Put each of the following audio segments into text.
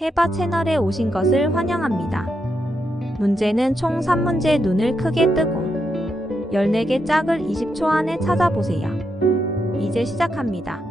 해바 채널에 오신 것을 환영합니다. 문제는 총 3문제 눈을 크게 뜨고 14개 짝을 20초 안에 찾아보세요. 이제 시작합니다.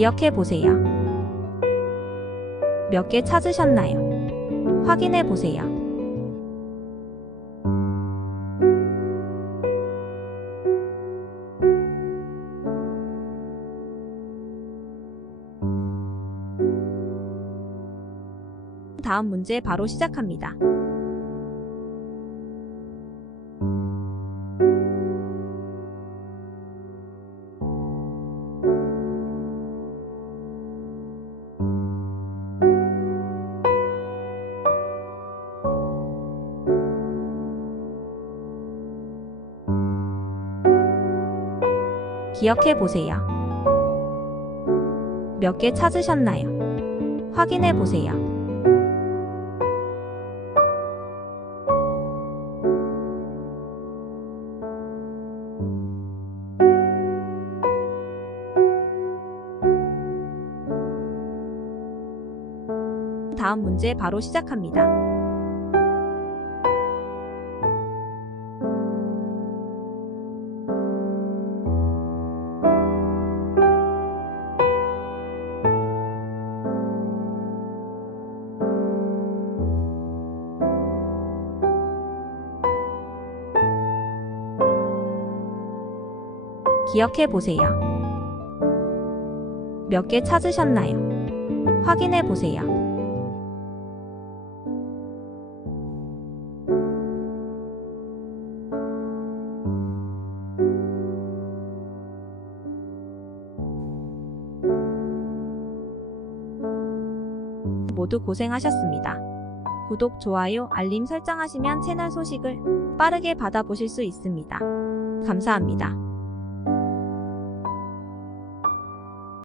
기억해 보세요. 몇 개 찾으셨나요? 확인해 보세요. 다음 문제 바로 시작합니다. 기억해 보세요. 몇 개 찾으셨나요? 확인해 보세요. 다음 문제 바로 시작합니다. 기억해 보세요. 몇 개 찾으셨나요? 확인해 보세요. 모두 고생하셨습니다. 구독, 좋아요, 알림 설정하시면 채널 소식을 빠르게 받아보실 수 있습니다. 감사합니다.